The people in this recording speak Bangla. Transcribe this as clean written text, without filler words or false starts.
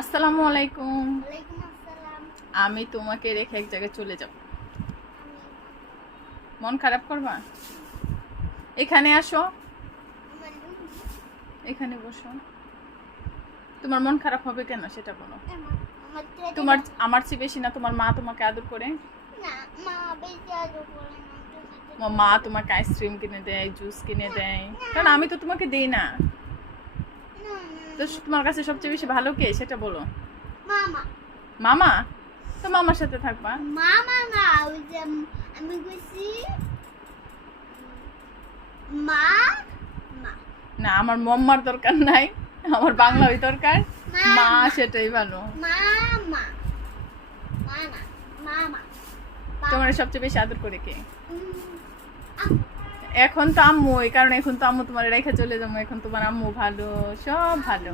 আসসালামু আলাইকুম। ওয়ালাইকুম আসসালাম। আমি তোমাকে রেখে এক জায়গায় চলে যাব। মন খারাপ করবা? এখানে আসো, এখানে বসো। তোমার মন খারাপ হবে কেন সেটা বলো। তোমার আমার চেয়ে বেশি না তোমার মা তোমাকে আদর করে? না, মা বেশি আদর করে না। তোমার মা তোমাকে আইসক্রিম কিনে দেয়, জুস কিনে দেয়, কারণ আমি তো তোমাকে দেই না। তো তোমার কাছে সবচেয়ে বেশি ভালো কে সেটা বলো। মামা। মামা? তো মামার সাথে থাকবা। মামা না, ওই যে আমি কইছি মা মা না, আমার মম্মার দরকার নাই, আমার বাংলা ওই দরকার। মা মামা। সেটাই ভালো। মামা মা না, মামা। তোমার সবচেয়ে বেশি আদর করে কে? আম্মু। এখন তো আম্মু, এই কারণে এখন তো আম্মু তোমার রেখে চলে যাবো। এখন তোমার আম্মু ভালো, সব ভালো।